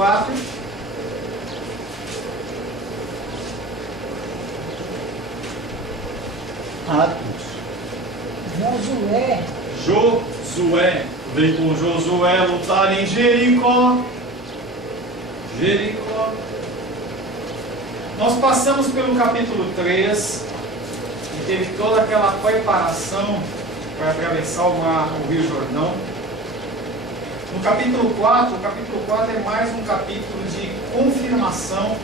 4. Atos. Josué veio com Josué lutar em Jericó. Nós passamos pelo capítulo 3 e teve toda aquela preparação para atravessar o Rio Jordão. No capítulo 4, o capítulo 4 é mais um capítulo de confirmação,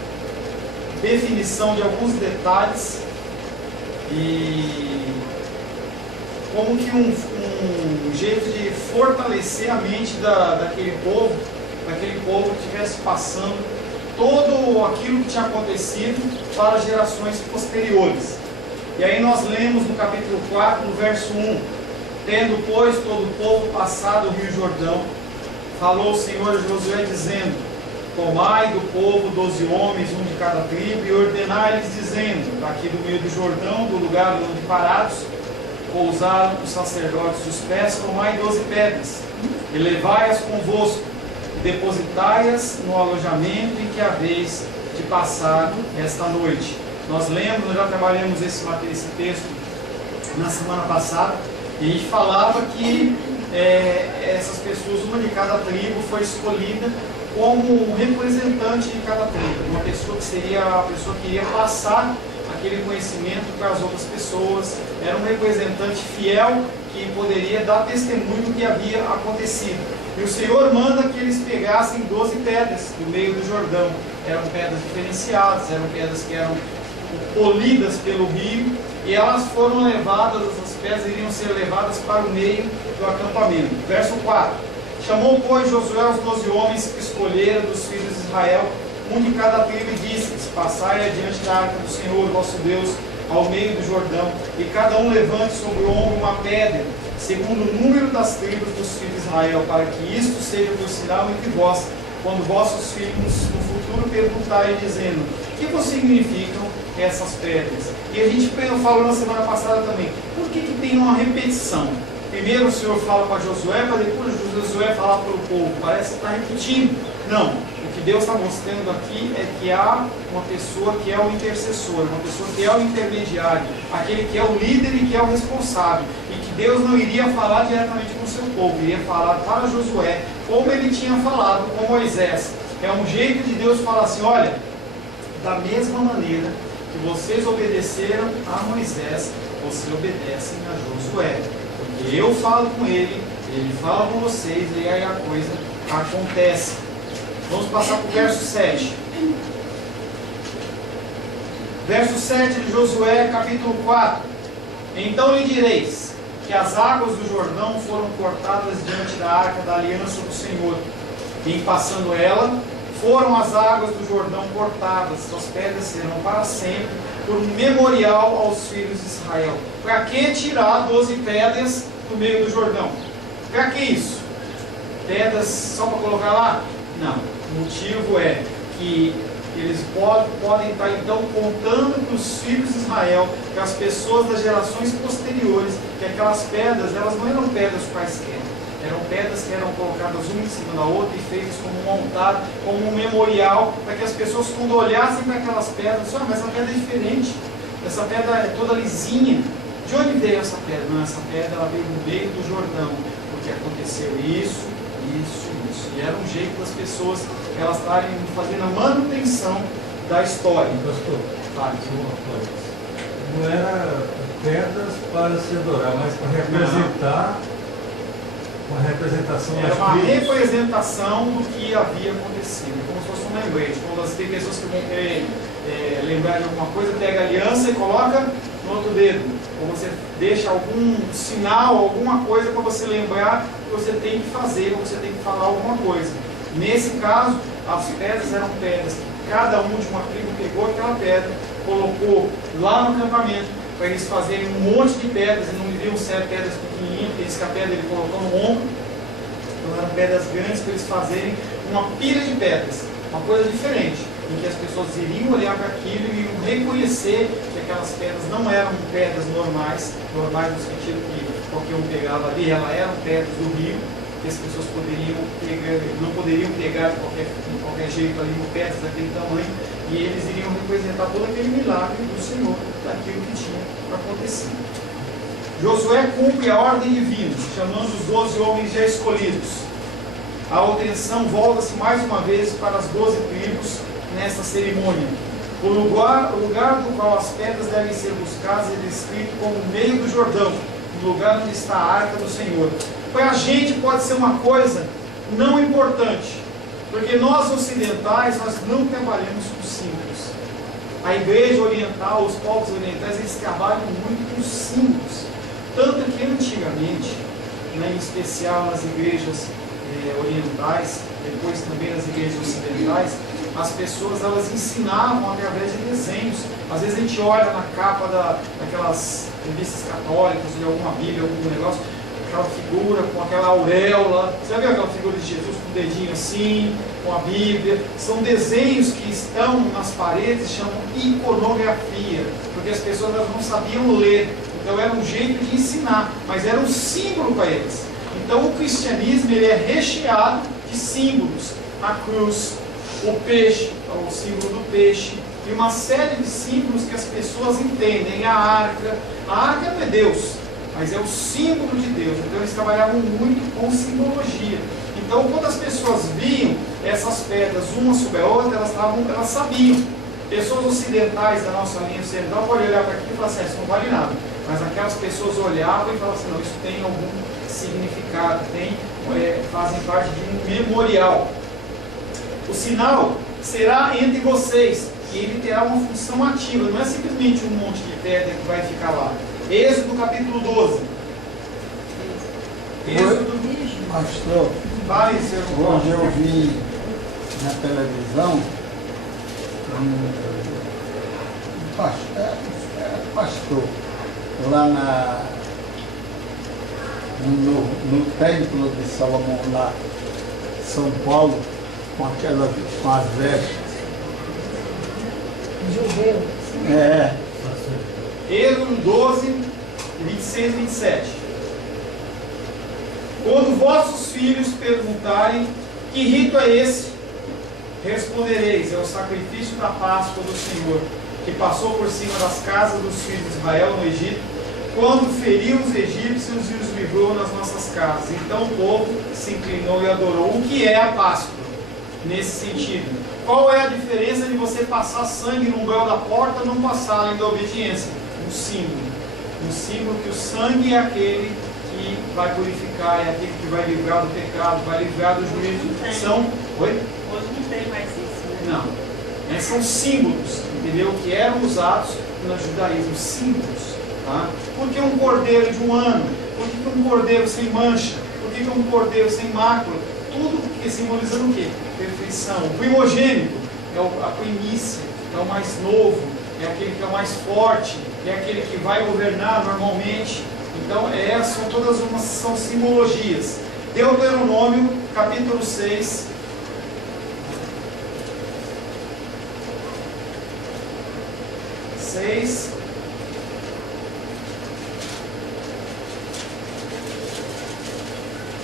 definição de alguns detalhes e como que um jeito de fortalecer a mente daquele povo que estivesse passando todo aquilo que tinha acontecido para gerações posteriores. E aí nós lemos no capítulo 4, no verso 1: tendo, pois, todo o povo passado o Rio Jordão, falou o Senhor a Josué, dizendo: tomai do povo 12 homens, um de cada tribo, e ordenai-lhes, dizendo: daqui do meio do Jordão, do lugar onde parados pousaram os sacerdotes os pés, tomai 12 pedras, e levai-as convosco, e depositai-as no alojamento em que haveis de passar esta noite. Nós lemos, nós já trabalhamos esse texto na semana passada, e a gente falava que essas pessoas, uma de cada tribo, foi escolhida como representante de cada tribo, uma pessoa que seria a pessoa que iria passar aquele conhecimento para as outras pessoas, era um representante fiel que poderia dar testemunho do que havia acontecido. E o Senhor manda que eles pegassem 12 pedras do meio do Jordão. Eram pedras diferenciadas, eram pedras que eram polidas pelo rio, e elas foram levadas, essas pedras iriam ser levadas para o meio do acampamento. Verso 4: chamou, pois, Josué os 12 homens que escolheram dos filhos de Israel, um de cada tribo, e disse-lhes: passai adiante da arca do Senhor vosso Deus ao meio do Jordão, e cada um levante sobre o ombro uma pedra, segundo o número das tribos dos filhos de Israel, para que isto seja por sinal entre vós, quando vossos filhos no futuro perguntarem, dizendo: o que significam essas pedras? E a gente falou na semana passada também, por que tem uma repetição? Primeiro o Senhor fala para Josué, para depois Josué falar para o povo. Parece que está repetindo. Não, o que Deus está mostrando aqui é que há uma pessoa que é o intercessor, uma pessoa que é o intermediário, aquele que é o líder e que é o responsável, e que Deus não iria falar diretamente com o seu povo, iria falar para Josué, como ele tinha falado com Moisés. É um jeito de Deus falar assim: olha, da mesma maneira que vocês obedeceram a Moisés, vocês obedecem a Josué, porque eu falo com ele, ele fala com vocês, e aí a coisa acontece. Vamos passar para o verso 7. Verso 7 de Josué, capítulo 4. Então lhe direis que as águas do Jordão foram cortadas diante da arca da aliança do Senhor. E em passando ela, foram as águas do Jordão cortadas, suas pedras serão para sempre por um memorial aos filhos de Israel. Para que tirar 12 pedras do meio do Jordão? Para que isso? Pedras só para colocar lá? Não. O motivo é que eles podem estar então contando para os filhos de Israel, para as pessoas das gerações posteriores, que aquelas pedras, elas não eram pedras quaisquer. Eram pedras que eram colocadas uma em cima da outra e feitas como um altar, como um memorial, para que as pessoas, quando olhassem para aquelas pedras, mas essa pedra é diferente, essa pedra é toda lisinha. De onde veio essa pedra? Não, essa pedra ela veio do meio do Jordão, porque aconteceu isso. E era um jeito das pessoas elas estarem fazendo a manutenção da história. Pastor, não era pedras para se adorar, mas para representar. Uma representação era uma representação do que havia acontecido, como se fosse um lembrete. Quando tem pessoas que vão querer lembrar de alguma coisa, pega a aliança e coloca no outro dedo, ou você deixa algum sinal, alguma coisa para você lembrar que você tem que fazer, ou você tem que falar alguma coisa. Nesse caso, as pedras eram pedras que cada um de uma tribo pegou aquela pedra, colocou lá no acampamento, para eles fazerem um monte de pedras, e não deviam ser pedras pequenininhas, porque eles que a pedra ele colocou no ombro, então eram pedras grandes para eles fazerem uma pilha de pedras, uma coisa diferente, em que as pessoas iriam olhar para aquilo e iriam reconhecer que aquelas pedras não eram pedras normais no sentido que qualquer um pegava ali, elas eram pedras do rio, que as pessoas não poderiam pegar de qualquer jeito ali no pedras daquele tamanho, e eles iriam representar todo aquele milagre do Senhor, daquilo que tinha para acontecer. Josué cumpre a ordem divina, chamando os 12 homens já escolhidos. A atenção volta-se mais uma vez para as 12 tribos nesta cerimônia. O lugar do qual as pedras devem ser buscadas é descrito como o meio do Jordão, o lugar onde está a arca do Senhor. Para a gente pode ser uma coisa não importante, porque nós ocidentais, nós não trabalhamos com símbolos. A igreja oriental, os povos orientais, eles trabalham muito com símbolos. Tanto que antigamente, em especial nas igrejas orientais, depois também nas igrejas ocidentais, as pessoas elas ensinavam através de desenhos. Às vezes a gente olha na capa daquelas revistas católicas, de alguma Bíblia, algum negócio, aquela figura com aquela auréola. Você já viu aquela figura de Jesus com o dedinho assim, com a Bíblia? São desenhos que estão nas paredes, chamam iconografia, porque as pessoas elas não sabiam ler. Então era um jeito de ensinar, mas era um símbolo para eles. Então o cristianismo ele é recheado de símbolos. A cruz, o peixe, o símbolo do peixe, e uma série de símbolos que as pessoas entendem. A arca não é Deus, mas é o símbolo de Deus. Então eles trabalhavam muito com simbologia. Então quando as pessoas viam essas pedras uma sobre a outra, elas sabiam. Pessoas ocidentais da nossa linha ocidental podem olhar para aqui e falar assim, isso não vale nada. Mas aquelas pessoas olhavam e falavam assim, não, isso tem algum significado, fazem parte de um memorial. O sinal será entre vocês, e ele terá uma função ativa, não é simplesmente um monte de pedra que vai ficar lá. Êxodo capítulo 12. Pastor, hoje eu vi na televisão um pastor lá no templo de Salomão, lá em São Paulo, com as vestes. Judeu. É. Êxodo 12, 26 e 27. Quando vossos filhos perguntarem que rito é esse, respondereis, é o sacrifício da Páscoa do Senhor, que passou por cima das casas dos filhos de Israel no Egito, quando feriu os egípcios e os livrou nas nossas casas. Então o povo se inclinou e adorou. O que é a Páscoa? Nesse sentido, qual é a diferença de você passar sangue no umbral da porta ou não passar além da obediência? Um símbolo que o sangue é aquele que vai purificar, é aquele que vai livrar do pecado, vai livrar do juízo. Hoje não tem mais isso, né? Não. São símbolos, entendeu? Que eram usados no judaísmo, símbolos. Tá? Por que um cordeiro de um ano? Por que um cordeiro sem mancha? Por que um cordeiro sem mácula? Tudo que simbolizando o quê? Perfeição. O primogênito é a primícia, é o mais novo, é aquele que é o mais forte, é aquele que vai governar normalmente. Então, são simbologias. Deuteronômio, capítulo 6.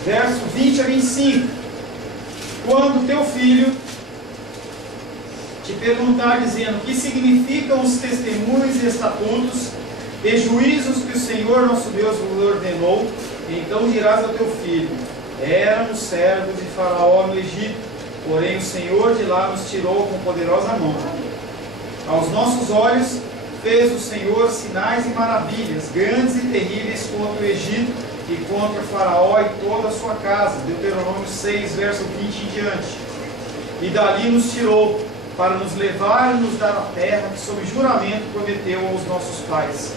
Verso 20 a 25. Quando teu filho te perguntar dizendo o que significam os testemunhos e estatutos e juízos que o Senhor nosso Deus vos ordenou, então dirás ao teu filho, éramos servos de Faraó no Egito, porém o Senhor de lá nos tirou com poderosa mão. Aos nossos olhos fez o Senhor sinais e maravilhas, grandes e terríveis contra o Egito e contra Faraó e toda a sua casa. Deuteronômio 6, verso 20 em diante. E dali nos tirou, para nos levar e nos dar a terra que sob juramento prometeu aos nossos pais.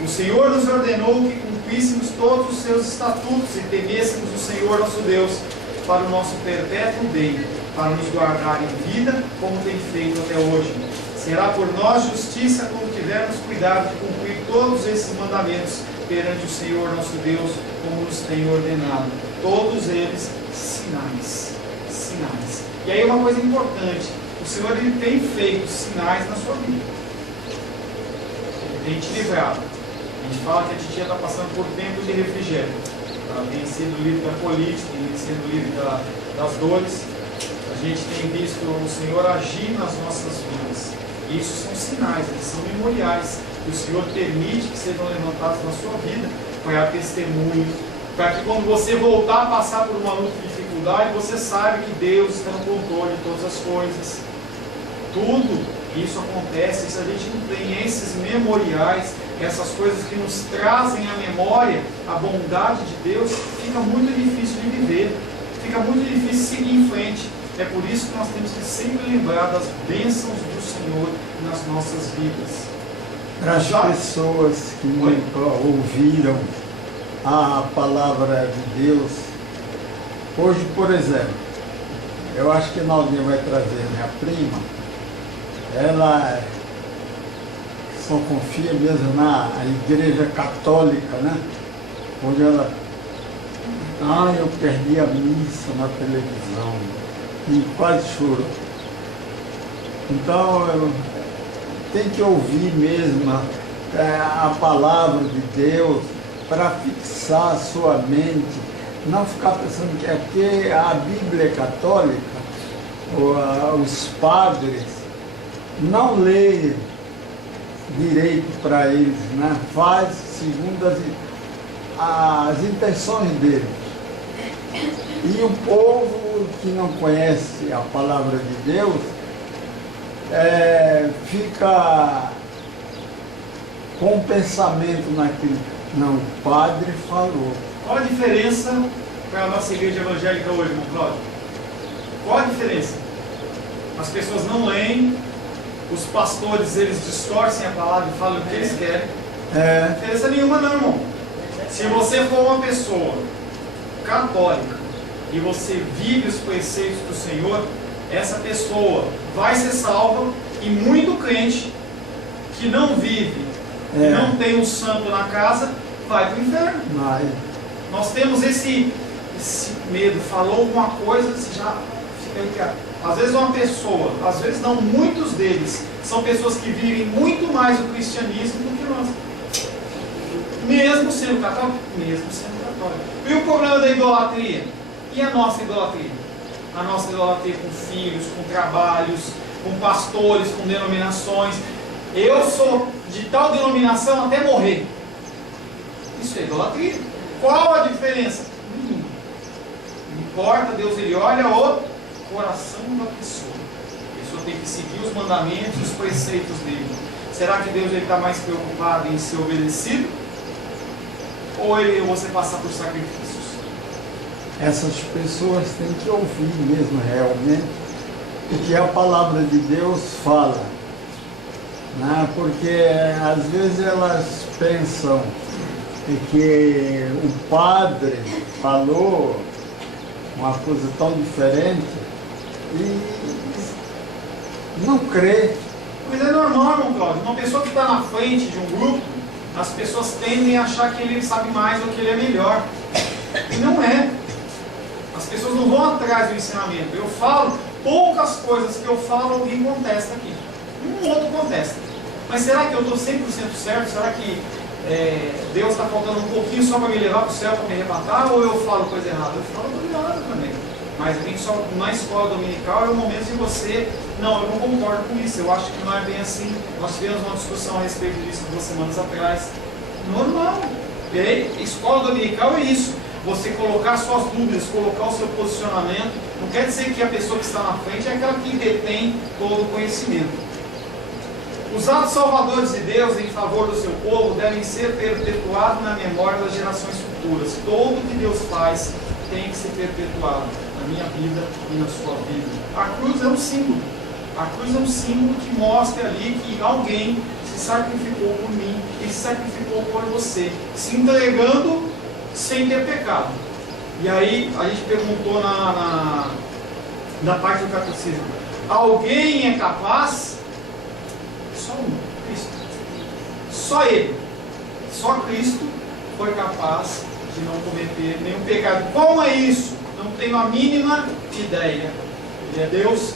O Senhor nos ordenou que cumpríssemos todos os seus estatutos e temêssemos o Senhor nosso Deus para o nosso perpétuo bem, para nos guardar em vida, como tem feito até hoje. Será por nós justiça quando tivermos cuidado de cumprir todos esses mandamentos perante o Senhor nosso Deus, como nos tem ordenado. Todos eles sinais. Sinais. E aí uma coisa importante, o Senhor ele tem feito sinais na sua vida. Ele tem te livrado. A gente fala que a titia está passando por tempo de refrigério. tem sido livre da política, tem sido livre das dores. A gente tem visto o Senhor agir nas nossas vidas. E isso são sinais, eles são memoriais. Que o Senhor permite que sejam levantados na sua vida para testemunho, para que quando você voltar a passar por uma luta de dificuldade, você saiba que Deus está no controle de todas as coisas. Tudo isso acontece se a gente não tem esses memoriais, essas coisas que nos trazem à memória a bondade de Deus, fica muito difícil de viver, fica muito difícil seguir em frente. É por isso que nós temos que sempre lembrar das bênçãos do Senhor nas nossas vidas. Para as pessoas que nunca ouviram a palavra de Deus, hoje, por exemplo, eu acho que Naldinha vai trazer minha prima, ela só confia mesmo na igreja católica, né? Onde ela, eu perdi a missa na televisão, e quase chorou. Então, tem que ouvir mesmo a palavra de Deus para fixar a sua mente, não ficar pensando que é porque a Bíblia católica, os padres, não leem direito para eles, né? Faz segundo as intenções deles. E o povo que não conhece a palavra de Deus fica com o pensamento naquilo. Não, o padre falou. Qual a diferença para a nossa igreja evangélica hoje, irmão Cláudio? Qual a diferença? As pessoas não leem, os pastores eles distorcem a palavra e falam o que eles querem. Não tem diferença nenhuma não, irmão. Se você for uma pessoa católica e você vive os preceitos do Senhor, essa pessoa vai ser salva. E muito crente que não vive, que não tem um santo na casa, vai para o inferno. Nós temos esse medo. Falou alguma coisa, você já fica ligado. Às vezes uma pessoa, às vezes não, muitos deles são pessoas que vivem muito mais o cristianismo do que nós. Mesmo sendo católico, E o problema da idolatria? E a nossa idolatria? A nossa idolatria com filhos, com trabalhos, com pastores, com denominações. Eu sou de tal denominação até morrer. Isso é idolatria. Qual a diferença? Não importa, Deus ele olha o coração da pessoa. A pessoa tem que seguir os mandamentos e os preceitos dele. Será que Deus está mais preocupado em ser obedecido? Ou você passar por sacrifícios? Essas pessoas têm que ouvir mesmo realmente o que a palavra de Deus fala, né? Porque às vezes elas pensam que o padre falou uma coisa tão diferente e não crê. Mas é normal, irmão Cláudio. Uma pessoa que está na frente de um grupo, as pessoas tendem a achar que ele sabe mais ou que ele é melhor. E não é. As pessoas não vão atrás do ensinamento. Eu falo, poucas coisas que eu falo, alguém contesta aqui. Um outro contesta. Mas será que eu estou 100% certo? Será que Deus está faltando um pouquinho só para me levar para o céu, para me arrebatar? Ou eu falo coisa errada? Eu falo coisa errada também. Mas a gente só, na escola dominical é o momento de você... Não, eu não concordo com isso. Eu acho que não é bem assim. Nós tivemos uma discussão a respeito disso 2 semanas atrás. Normal. Escola dominical é isso. Você colocar suas dúvidas, colocar o seu posicionamento. Não quer dizer que a pessoa que está na frente é aquela que detém todo o conhecimento. Os atos salvadores de Deus em favor do seu povo devem ser perpetuados na memória das gerações futuras. Tudo que Deus faz tem que ser perpetuado na minha vida e na sua vida. A cruz é um símbolo. A cruz é um símbolo que mostra ali que alguém se sacrificou por mim e se sacrificou por você, se entregando sem ter pecado. E aí a gente perguntou na parte do catecismo: alguém é capaz? Só um, Cristo. Só Ele. Só Cristo foi capaz de não cometer nenhum pecado. Como é isso? Não tenho a mínima ideia. Ele é Deus,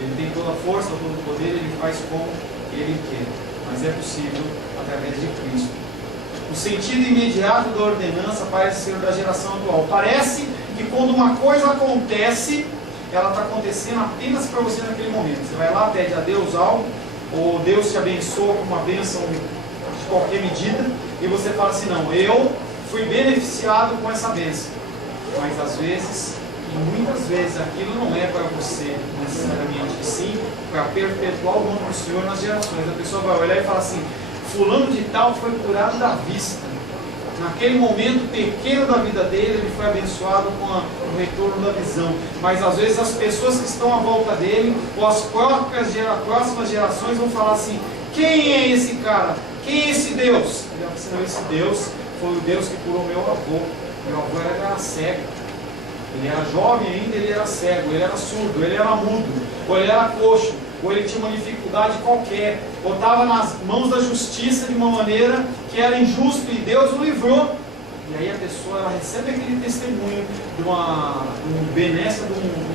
Ele tem toda a força, todo o poder, Ele faz como Ele quer. Mas é possível através de Cristo. O sentido imediato da ordenança parece ser da geração atual. Parece que quando uma coisa acontece, ela está acontecendo apenas para você naquele momento. Você vai lá, pede a Deus algo, ou Deus te abençoa com uma bênção de qualquer medida, e você fala assim, não, eu fui beneficiado com essa bênção. Mas às vezes, e muitas vezes, aquilo não é para você necessariamente, sim para perpetuar o nome do Senhor nas gerações. A pessoa vai olhar e fala assim, fulano de tal foi curado da vista. Naquele momento pequeno da vida dele, ele foi abençoado com o retorno da visão. Mas às vezes as pessoas que estão à volta dele, ou as próximas gerações vão falar assim, quem é esse cara? Quem é esse Deus? Ele vai dizer, não, esse Deus foi o Deus que curou meu avô. Meu avô era cego. Ele era jovem ainda, ele era cego, ele era surdo, ele era mudo, ou ele era coxo, ou ele tinha uma dificuldade qualquer, ou estava nas mãos da justiça de uma maneira que era injusto e Deus o livrou. E aí a pessoa ela recebe aquele testemunho de um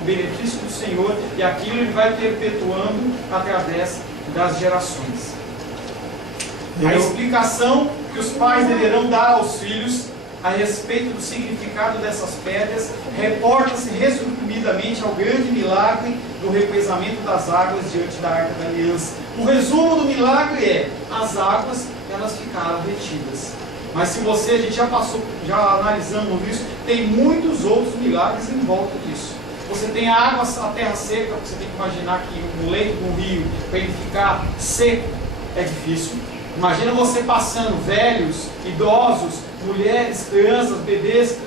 benefício do Senhor, e aquilo ele vai perpetuando através das gerações. A explicação que os pais deverão dar aos filhos a respeito do significado dessas pedras reporta-se resumidamente ao grande milagre do represamento das águas diante da Arca da Aliança. O resumo do milagre é, as águas elas ficaram retidas. Mas se a gente já analisamos isso, tem muitos outros milagres em volta disso. Você tem a água, a terra seca, você tem que imaginar que o leito do rio, para ele ficar seco, é difícil. Imagina você passando, velhos, idosos, mulheres, crianças, bebês,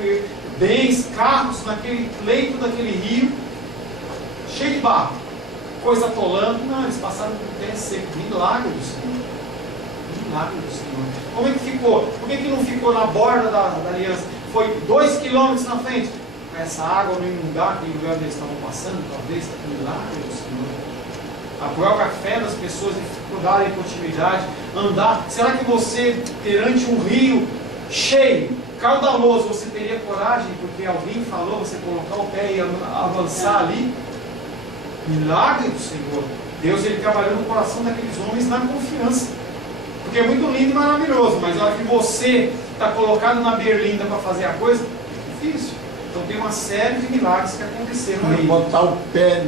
bens, carros, naquele leito daquele rio, cheio de barro, coisa atolando. Não, eles passaram por terra seca. Milagre do Senhor. Milagre do Senhor. Como é que ficou? Por que não ficou na borda da aliança? Foi 2 quilômetros na frente. Para essa água não inundar aquele lugar onde eles estavam passando, talvez. Milagre do Senhor. A própria fé das pessoas, dificuldade em continuidade, andar. Será que você, perante um rio cheio, caudaloso, você teria coragem, porque alguém falou, você colocar o pé e avançar ali? Milagre do Senhor. Deus ele trabalhou no coração daqueles homens na confiança. Porque é muito lindo e maravilhoso, mas a hora que você está colocado na berlinda para fazer a coisa, é difícil. Então tem uma série de milagres que aconteceram aí. Botar o pé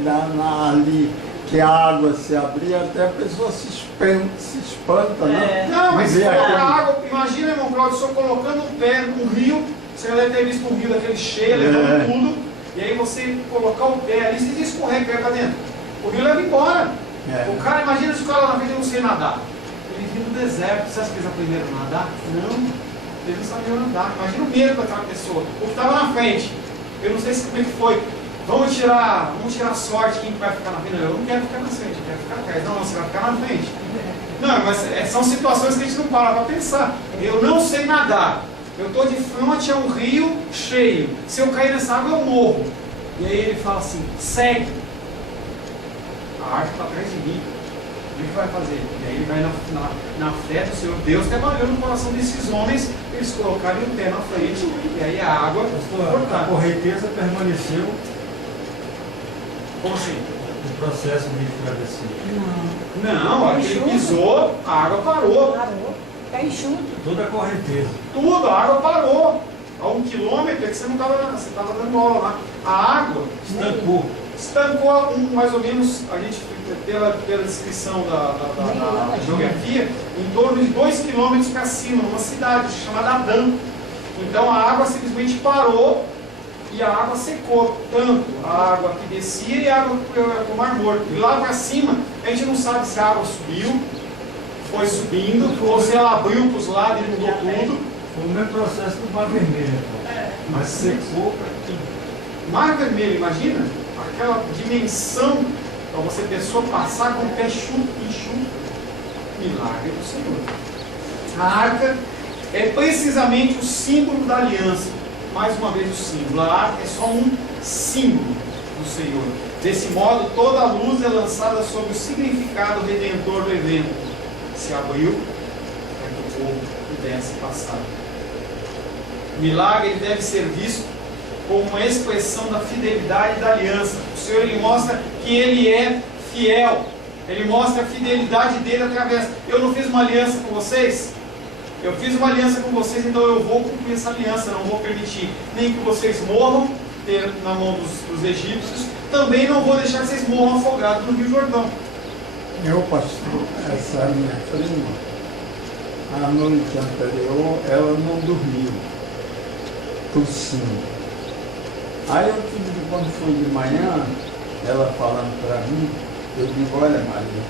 ali, que a água se abrir, até a pessoa se espanta, né? Não, mas se aquele... a água, imagina, irmão Cláudio, só colocando o pé num rio, você deve ter visto um rio daquele cheio, levando tudo, e aí você colocar o pé ali, você escorrega para dentro. O rio leva embora. O cara, imagina se o cara lá na frente não sei nadar. Ele vinha do deserto, você acha que eles aprenderam a nadar? Não, eles não sabiam nadar. Imagina o medo daquela pessoa, o que estava na frente. Eu não sei como é que foi. Vamos tirar sorte quem vai ficar na frente. Eu não quero ficar na frente, eu quero ficar atrás. Não, você vai ficar na frente. Não, mas são situações que a gente não para para pensar. Eu não sei nadar. Eu estou de frente a um rio cheio. Se eu cair nessa água, eu morro. E aí ele fala assim, segue. A arca está atrás de mim. O que vai fazer? E aí ele vai na fé do Senhor. Deus trabalhou no coração desses homens, eles colocaram o pé na frente, e aí a água... A correnteza permaneceu. Como assim? O processo de travessia. Não, a hora que ele pisou, a água parou. Parou. Está enxuto. Toda a correnteza. Tudo, a água parou. A 1 quilômetro é que você não estava dando aula lá. A água estancou mais ou menos, a gente, pela descrição da geografia, em torno de 2 quilômetros para cima, numa cidade chamada Adã. Então a água simplesmente parou e a água secou, tanto a água que descia e a água para o Mar Morto. E lá para cima, a gente não sabe se a água subiu, foi subindo, ou se ela abriu para os lados e mudou tudo. Foi o mesmo processo do Mar Vermelho, mas secou para tudo. Mar Vermelho, imagina? Aquela dimensão para você pessoa passar com o pé enxuto. Milagre do Senhor. A arca é precisamente o símbolo da aliança. Mais uma vez o símbolo. A arca é só um símbolo do Senhor. Desse modo, toda a luz é lançada sobre o significado redentor do evento. Se abriu para que o povo pudesse passar. O milagre ele deve ser visto como uma expressão da fidelidade e da aliança. O Senhor ele mostra que Ele é fiel. Ele mostra a fidelidade dele através. Eu não fiz uma aliança com vocês? Eu fiz uma aliança com vocês, então eu vou cumprir essa aliança. Não vou permitir nem que vocês morram na mão dos egípcios, também não vou deixar que vocês morram afogados no Rio Jordão. Eu, pastor, essa minha prima, a noite anterior, ela não dormiu, tossindo. Aí eu tive, quando foi de manhã, ela falando para mim, eu digo, olha Maria,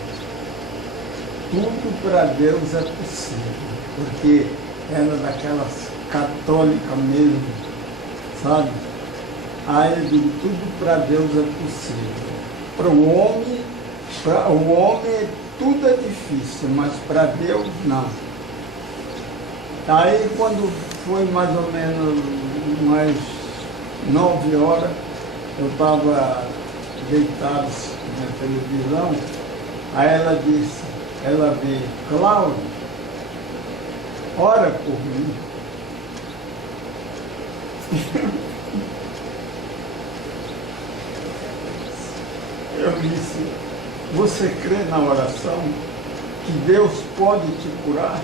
tudo para Deus é possível, porque ela é daquelas católicas mesmo, sabe? Aí eu digo, tudo para Deus é possível. Para o homem tudo é difícil, mas para Deus não. Aí quando foi mais ou menos umas 9 horas, eu estava deitado na televisão, aí ela disse, ela veio, Cláudio, ora por mim. Eu disse, você crê na oração que Deus pode te curar?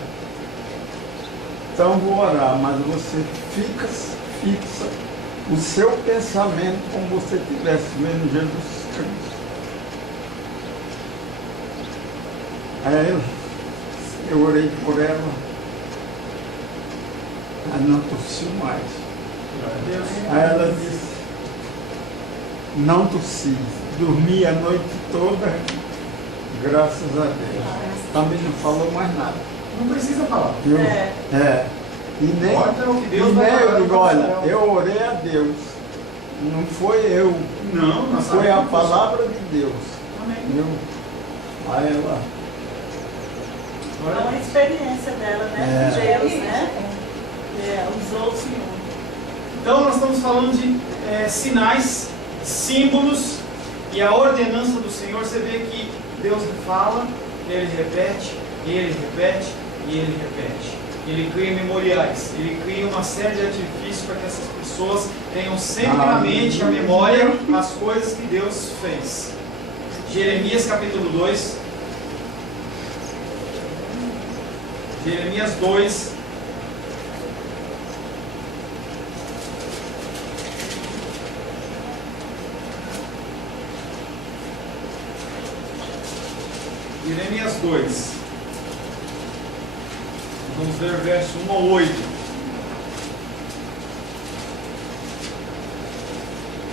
Então vou orar, mas você fixa o seu pensamento como você estivesse vendo Jesus Cristo. Aí eu orei por ela, ela não tossiu mais. Aí ela disse, não tossi, dormi a noite toda, graças a Deus. Também não falou mais nada. Não precisa falar. E nem eu digo, olha, eu orei a Deus. Não foi eu. Não foi a palavra de Deus. Amém. Viu? Aí ela. É uma experiência dela, né? Com Deus, né? Usou o Senhor. Então nós estamos falando de sinais, símbolos e a ordenança do Senhor. Você vê que Deus fala, Ele repete, e Ele repete, e Ele repete. Ele cria memoriais, Ele cria uma série de artifícios para que essas pessoas tenham sempre na mente, a memória, as coisas que Deus fez. Jeremias capítulo 2. Jeremias 2. Jeremias 2. Vamos ver o verso 1 ao 8.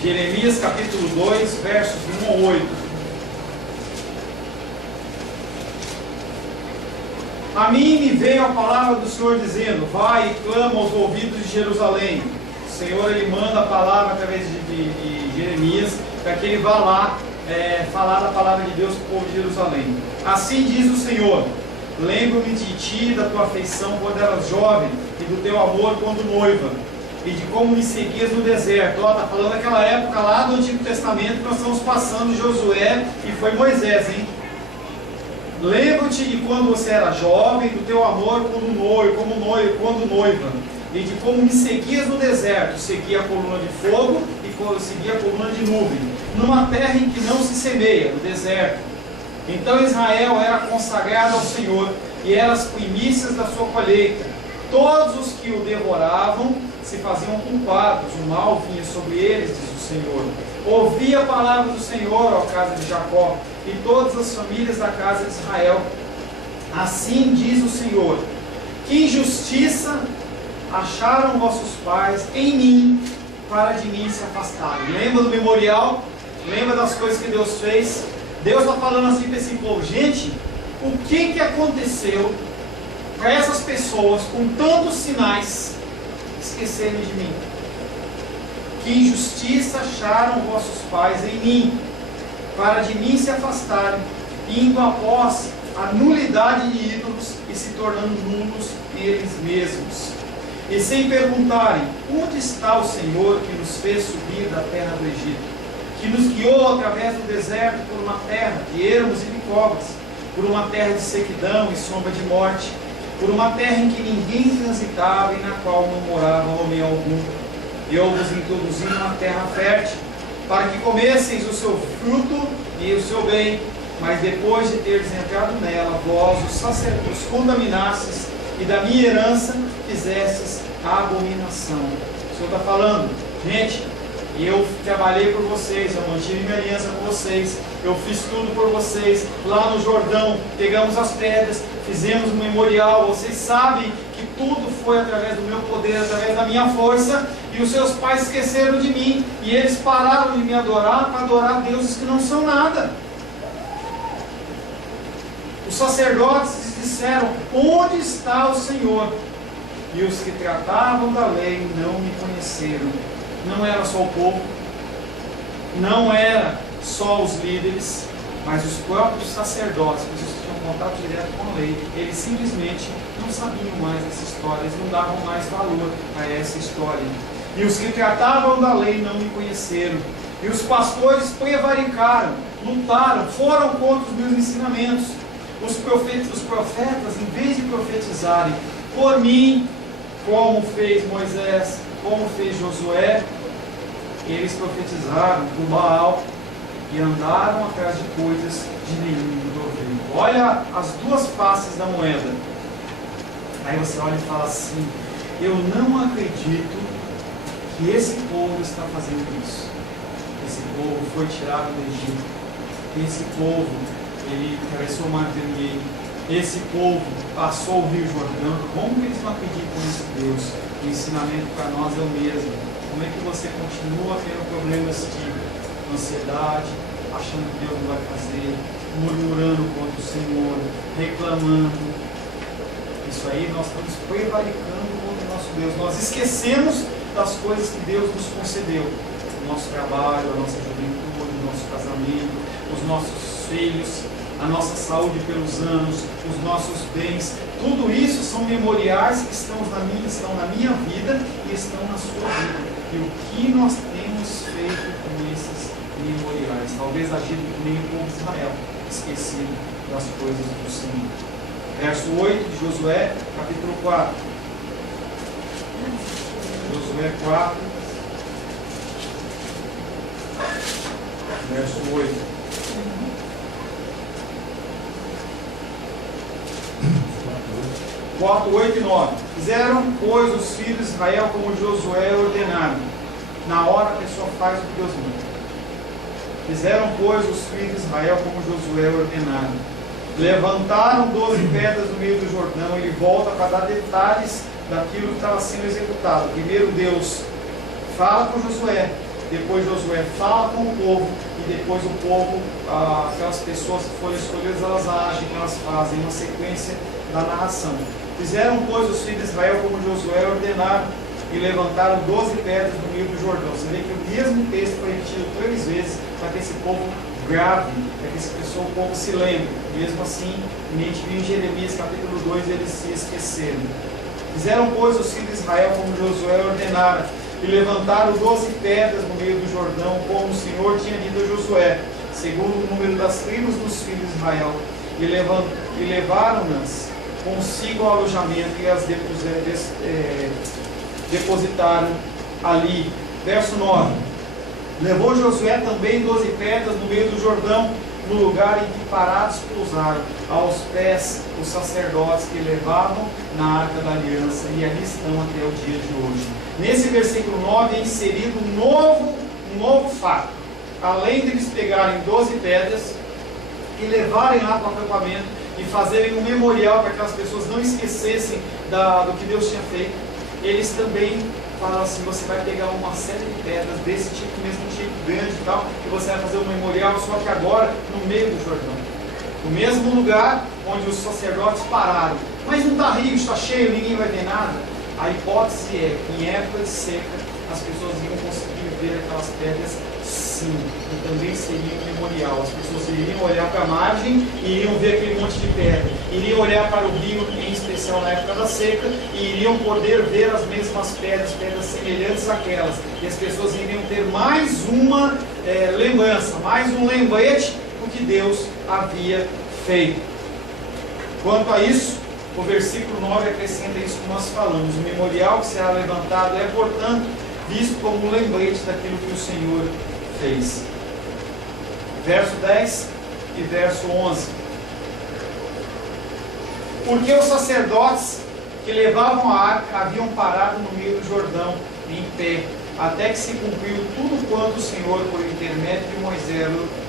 Jeremias capítulo 2, versos 1 ao 8. A mim me veio a palavra do Senhor dizendo, vai e clama aos ouvidos de Jerusalém. O Senhor, Ele manda a palavra através de Jeremias, para que ele vá lá falar da palavra de Deus para o povo de Jerusalém. Assim diz o Senhor, lembro-me de ti e da tua afeição quando eras jovem, e do teu amor quando noiva, e de como me seguias no deserto. Está falando daquela época lá do Antigo Testamento que nós estamos passando, Josué, e foi Moisés, hein? Lembro-te de quando você era jovem, do teu amor quando noiva, e de como me seguias no deserto. Seguia a coluna de fogo e seguia a coluna de nuvem, numa terra em que não se semeia, no deserto. Então Israel era consagrado ao Senhor, e eram as primícias da sua colheita. Todos os que o devoravam se faziam culpados, o mal vinha sobre eles, diz o Senhor. Ouvi a palavra do Senhor, ó casa de Jacó, e todas as famílias da casa de Israel. Assim diz o Senhor, que injustiça acharam vossos pais em mim, para de mim se afastarem. Lembra do memorial? Lembra das coisas que Deus fez? Deus está falando assim para esse povo, gente, o que aconteceu para essas pessoas com tantos sinais esquecerem de mim? Que injustiça acharam vossos pais em mim, para de mim se afastarem, indo após a nulidade de ídolos e se tornando nulos eles mesmos. E sem perguntarem, onde está o Senhor que nos fez subir da terra do Egito? Que nos guiou através do deserto por uma terra de ermos e bicovas, por uma terra de sequidão e sombra de morte, por uma terra em que ninguém transitava e na qual não morava homem algum. Eu vos introduzi numa terra fértil, para que comesseis o seu fruto e o seu bem, mas depois de teres entrado nela, vós os contaminastes e da minha herança fizestes abominação. O Senhor está falando, gente, eu trabalhei por vocês, eu mantive minha aliança com vocês, eu fiz tudo por vocês, lá no Jordão, pegamos as pedras, fizemos um memorial, vocês sabem que tudo foi através do meu poder, através da minha força, e os seus pais esqueceram de mim, e eles pararam de me adorar para adorar deuses que não são nada. Os sacerdotes disseram, onde está o Senhor? E os que tratavam da lei não me conheceram. Não era só o povo, não era só os líderes, mas os próprios sacerdotes, que tinham contato direto com a lei, eles simplesmente não sabiam mais dessa história, eles não davam mais valor a essa história. E os que tratavam da lei não me conheceram. E os pastores prevaricaram, lutaram, foram contra os meus ensinamentos. Os profetas, em vez de profetizarem por mim, como fez Moisés, como fez Josué, eles profetizaram por Baal e andaram atrás de coisas de nenhum proveito. Olha as duas faces da moeda. Aí você olha e fala assim, eu não acredito que esse povo está fazendo isso. Esse povo foi tirado do Egito. Esse povo, ele atravessou o mar vermelho. Esse povo passou o Rio Jordão. Como que eles não acreditam nesse Deus? O ensinamento para nós é o mesmo. Como é que você continua tendo problemas de ansiedade, achando que Deus não vai fazer, murmurando contra o Senhor, reclamando? Isso aí nós estamos prevaricando contra o nosso Deus. Nós esquecemos das coisas que Deus nos concedeu. O nosso trabalho, a nossa juventude, o nosso casamento, os nossos filhos, a nossa saúde pelos anos, os nossos bens. Tudo isso são memoriais que estão na minha vida e estão na sua vida. E o que nós temos feito com esses memoriais? Talvez agindo que nem o povo de Israel, esquecido das coisas do Senhor. Verso 8 de Josué, capítulo 4. Josué 4, verso 8. 4, 8 e 9. Fizeram, pois, os filhos de Israel como Josué ordenaram. Na hora a pessoa faz o que Deus manda. Fizeram, pois, os filhos de Israel como Josué ordenaram. Levantaram 12 pedras no meio do Jordão. Ele volta para dar detalhes daquilo que estava sendo executado. Primeiro Deus fala com Josué, depois Josué fala com o povo, e depois o povo, aquelas pessoas que foram escolhidas, elas agem, elas fazem uma sequência da narração. Fizeram, pois, os filhos de Israel como Josué ordenaram, e levantaram 12 pedras no meio do Jordão. Você vê que o mesmo texto foi repetido 3 vezes para que esse povo grave, para que o povo se lembre. Mesmo assim, a gente viu em Jeremias capítulo 2, eles se esqueceram. Fizeram, pois, os filhos de Israel como Josué ordenaram, e levantaram 12 pedras no meio do Jordão, como o Senhor tinha dito a Josué, segundo o número das tribos dos filhos de Israel, e levaram-nas consigo ao alojamento e as depositaram ali. Verso 9. Levou Josué também 12 pedras no meio do Jordão, no lugar em que parados pousaram, aos pés os sacerdotes que levavam na Arca da Aliança, e ali estão até o dia de hoje. Nesse versículo 9 é inserido um novo fato. Além de eles pegarem 12 pedras e levarem lá para o acampamento e fazerem um memorial para que as pessoas não esquecessem do que Deus tinha feito, eles também falam assim, você vai pegar uma série de pedras desse tipo, mesmo tipo grande e tal, e você vai fazer um memorial, só que agora no meio do Jordão. No mesmo lugar onde os sacerdotes pararam. Mas não está rio, está cheio, ninguém vai ver nada. A hipótese é que em época de seca as pessoas iam conseguir ver aquelas pedras, sim, e também seria um memorial. As pessoas iriam olhar para a margem e iriam ver aquele monte de pedra, iriam olhar para o rio, em especial na época da seca, e iriam poder ver as mesmas pedras semelhantes àquelas, e as pessoas iriam ter mais uma lembrança, mais um lembrete do que Deus havia feito. Quanto a isso, o versículo 9 acrescenta isso que nós falamos: o memorial que será levantado é, portanto, visto como um lembrete daquilo que o Senhor fez. Verso 10 e verso 11. Porque os sacerdotes que levavam a arca haviam parado no meio do Jordão, em pé, até que se cumpriu tudo quanto o Senhor, por intermédio de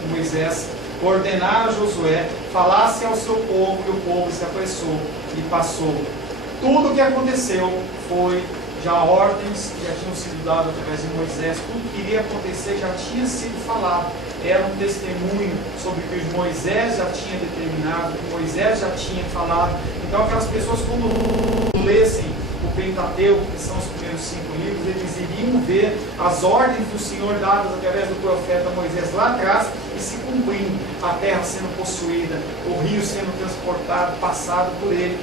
Moisés, ordenara a Josué, falasse ao seu povo, e o povo se apressou e passou. Tudo o que aconteceu foi já ordens que já tinham sido dadas através de Moisés, tudo que iria acontecer já tinha sido falado, era um testemunho sobre o que Moisés já tinha determinado, o que Moisés já tinha falado. Então aquelas pessoas, quando lessem o Pentateuco, que são os primeiros 5 livros, eles iriam ver as ordens do Senhor dadas através do profeta Moisés lá atrás e se cumprindo, a terra sendo possuída, o rio sendo transportado, passado por ele.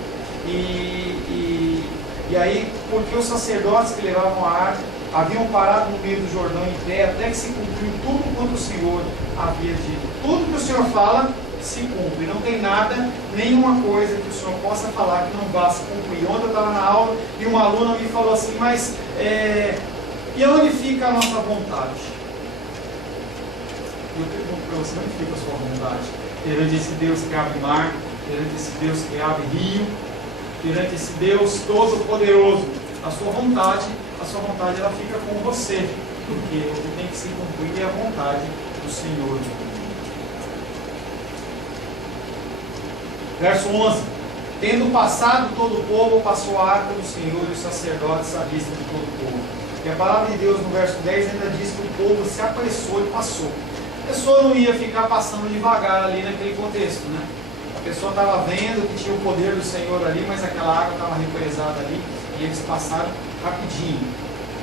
E aí, porque os sacerdotes que levavam a arca haviam parado no meio do Jordão em pé, até que se cumpriu tudo quanto o Senhor havia dito. Tudo que o Senhor fala, se cumpre. Não tem nada, nenhuma coisa que o Senhor possa falar que não vá se cumprir. Ontem eu estava na aula e uma aluna me falou assim, mas e onde fica a nossa vontade? Eu pergunto para você, onde fica a sua vontade? Perante esse Deus que abre mar, perante esse Deus que abre rio, perante esse Deus todo-poderoso, a sua vontade ela fica com você, porque o que tem que se cumprir é a vontade do Senhor. Verso 11: tendo passado todo o povo, passou a arca do Senhor e os sacerdotes à vista de todo o povo. E a palavra de Deus no verso 10 ainda diz que o povo se apressou e passou. A pessoa não ia ficar passando devagar ali naquele contexto, né? A pessoa estava vendo que tinha o poder do Senhor ali, mas aquela água estava represada ali e eles passaram rapidinho.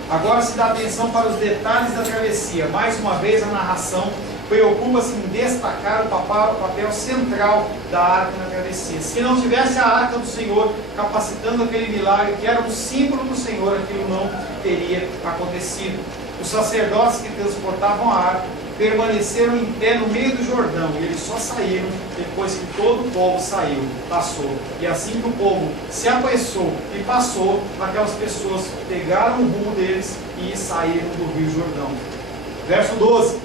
Agora se dá atenção para os detalhes da travessia. Mais uma vez a narração preocupa-se em destacar o papel central da arca na travessia. Se não tivesse a arca do Senhor capacitando aquele milagre que era um símbolo do Senhor, aquilo não teria acontecido. Os sacerdotes que transportavam a arca permaneceram em pé no meio do Jordão, e eles só saíram depois que todo o povo saiu, passou. E assim que o povo se apressou e passou, aquelas pessoas pegaram o rumo deles e saíram do rio Jordão. Verso 12: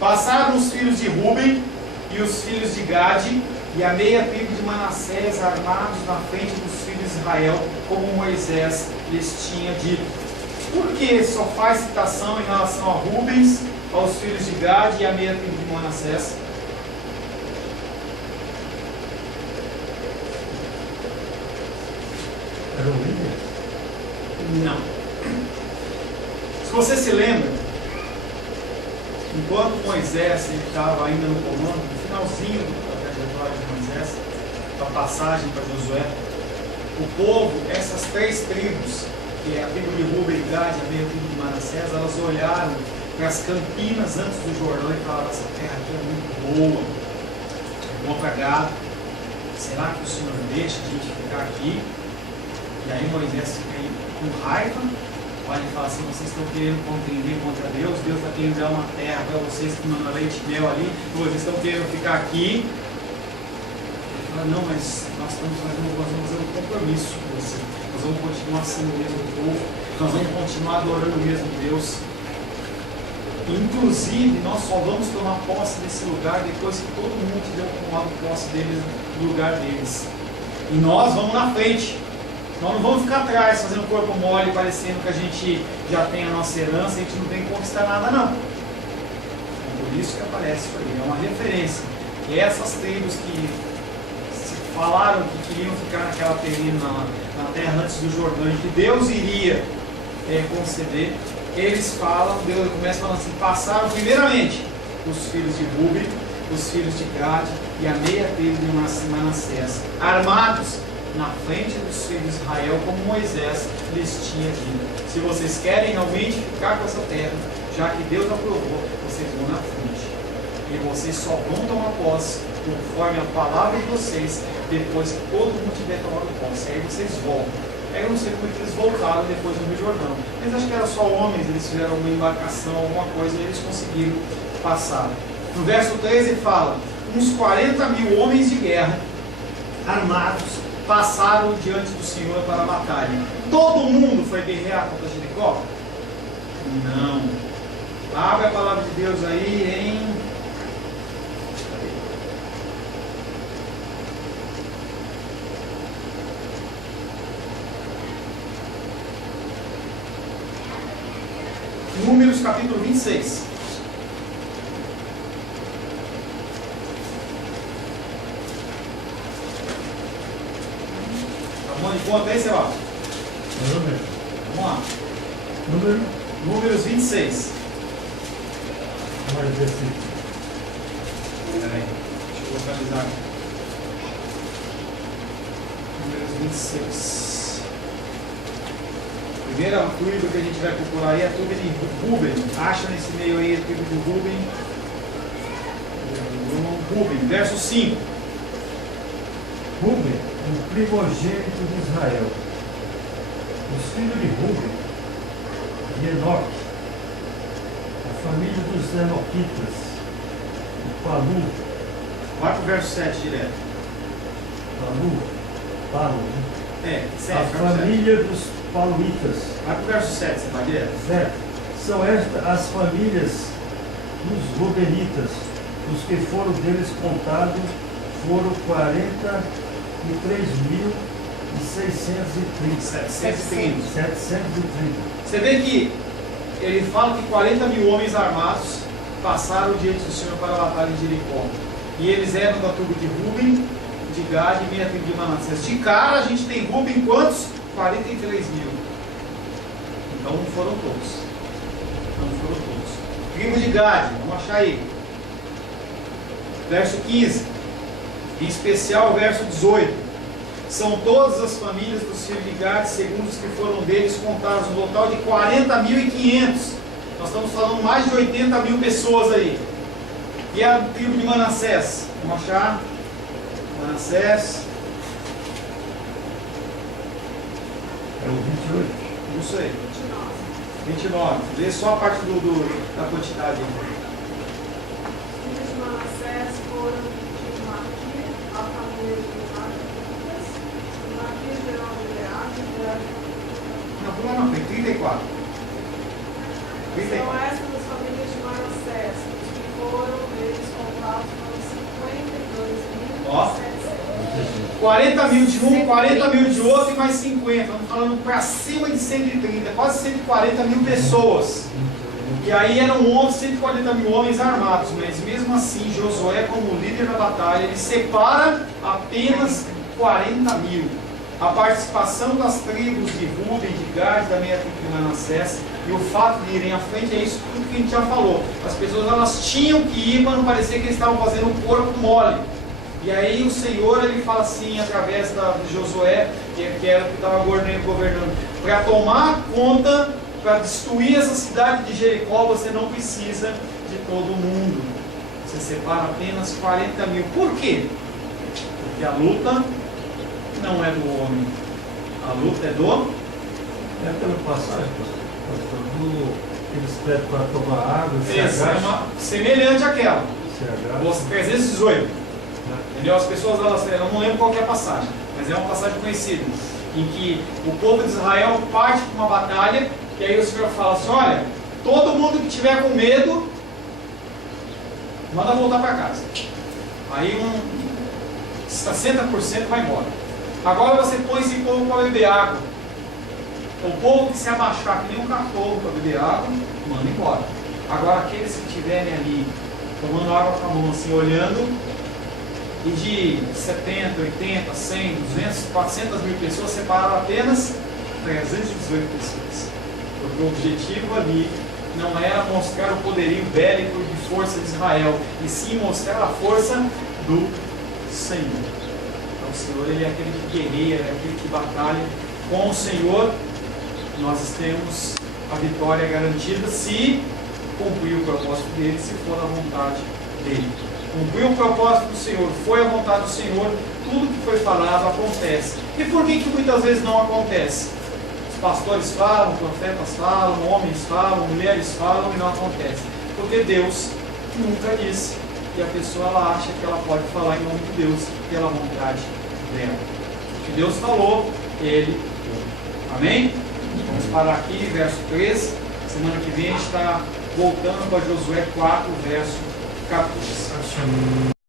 passaram os filhos de Ruben e os filhos de Gade e a meia tribo de Manassés armados na frente dos filhos de Israel, como Moisés lhes tinha dito. Por que só faz citação em relação a Rubens, aos filhos de Gade e a meia tribo de Manassés? Eram líderes? Não. Se você se lembra, enquanto Moisés estava ainda no comando, no finalzinho da trajetória de Moisés, da passagem para Josué, o povo, essas 3 tribos, que é a tribo de Ruben e Gade, a meia tribo de Manassés, elas olharam para as campinas antes do Jordão e falaram: essa terra aqui é muito boa, é boa para gado, será que o Senhor deixa a gente ficar aqui? E aí Moisés fica aí com raiva, olha e fala assim: vocês estão querendo contender contra Deus, Deus está querendo dar uma terra para vocês que mandam leite e mel ali, vocês estão querendo ficar aqui. Ele fala: não, mas nós vamos fazer um compromisso com você. Nós vamos continuar sendo o mesmo povo, nós vamos continuar adorando o mesmo Deus. Inclusive, nós só vamos tomar posse desse lugar depois que todo mundo tiver tomado posse deles, do lugar deles. E nós vamos na frente. Nós não vamos ficar atrás, fazendo corpo mole, parecendo que a gente já tem a nossa herança e a gente não tem que conquistar nada, não. É por isso que aparece isso aí. É uma referência. E essas tribos que falaram que queriam ficar naquela terreno, na terra antes do Jordão, que Deus iria conceder, eles falam, Deus começa falando assim: passaram primeiramente os filhos de Ruben, os filhos de Gade e a meia tribo de Manassés, armados na frente dos filhos de Israel, como Moisés lhes tinha dito. Se vocês querem realmente ficar com essa terra, já que Deus aprovou, vocês vão na frente. E vocês só vão tomar posse conforme a palavra de vocês, depois que todo mundo tiver tomado posse. Aí vocês voltam. Aí eu não sei como é que eles voltaram depois do Rio Jordão. Mas acho que era só homens, eles fizeram uma embarcação, alguma coisa, e eles conseguiram passar. No verso 13 ele fala: uns 40 mil homens de guerra, armados, passaram diante do Senhor para a batalha. Todo mundo foi guerrear contra Jericó? Não. Abre a palavra de Deus aí em... Números capítulo 26. Tá bom de conta aí, Sebastião? Vamos lá. Números 26. Mais versículo. Peraí, deixa eu localizar aqui. Números 26. Primeira tribo que a gente vai procurar aí é a tribo de Ruben. Acha nesse meio aí a tribo de Ruben. Ruben, verso 5. Ruben, o primogênito de Israel. Os filhos de Ruben, de Enoque, a família dos Enoquitas, de Palu. Vai para o verso 7 direto. Palu, É, 7. a família dos Paluitas. Vai para o verso 7, você vai direto. Certo. São estas as famílias dos Rubenitas. Os que foram deles contados foram 730. 730. Você vê que ele fala que 40 mil homens armados passaram diante do Senhor para a batalha de Jericó. E eles eram da tribo de Ruben, de Gad e meia tribo de Manassés. De cara a gente tem Ruben quantos? 43 mil. Então não foram todos. Tribo de Gad, vamos achar aí. Verso 15. Em especial o verso 18. São todas as famílias dos filhos de Gad, segundo os que foram deles contados, um total de 40.500. Nós estamos falando mais de 80 mil pessoas aí. E a tribo de Manassés? Vamos achar? Manassés. É o 28. Isso aí. 29. Vê só a parte da quantidade. Filhos de Manassés foram de Maqui, a família de Maqui gerou Gileade, Não, pula na frente. 34. São essas as famílias de Manassés, os que foram deles contados foram 52.700. 40 mil de um, 40 mil de outro e mais 50. Estamos falando para cima de 130, quase 140 mil pessoas. E aí eram 140 mil homens armados, mas mesmo assim Josué, como líder da batalha, ele separa apenas 40 mil. A participação das tribos de Ruben, de Gad, da meia tribo de Manassés, e o fato de irem à frente é isso tudo que a gente já falou. As pessoas elas tinham que ir para não parecer que eles estavam fazendo um corpo mole. E aí o Senhor ele fala assim, através de Josué, que era o que estava governando, para tomar conta, para destruir essa cidade de Jericó, você não precisa de todo mundo. Você separa apenas 40 mil. Por quê? Porque a luta não é do homem. A luta é do... É pela passagem, pastor, eles pedem para tomar água, se Essa é agacham, uma semelhante àquela. se agacham. 318. Entendeu? As pessoas, eu não lembro qual que é a passagem, mas é uma passagem conhecida, em que o povo de Israel parte para uma batalha, e aí o Senhor fala assim, olha, todo mundo que tiver com medo, manda voltar para casa. Aí 60% vai embora. Agora você põe esse povo para beber água. O povo que se abaixar que nem um cachorro para beber água, manda embora. Agora aqueles que estiverem ali, tomando água com a mão assim, olhando, e de 70, 80, 100, 200, 400 mil pessoas separaram apenas 318 pessoas. Porque o objetivo ali não era mostrar o poderio bélico de força de Israel, e sim mostrar a força do Senhor. Então o Senhor ele é aquele que guerreia, é aquele que batalha. Com o Senhor nós temos a vitória garantida se cumprir o propósito dele, se for a vontade dele. Cumpriu o propósito do Senhor, foi a vontade do Senhor, tudo que foi falado acontece. E por que muitas vezes não acontece? Os pastores falam, profetas falam, homens falam, mulheres falam e não acontece. Porque Deus nunca disse. E a pessoa ela acha que ela pode falar em nome de Deus pela vontade dela. O que Deus falou, Ele. Amém? Vamos parar aqui, verso 13. Semana que vem a gente está voltando para Josué 4, verso 14.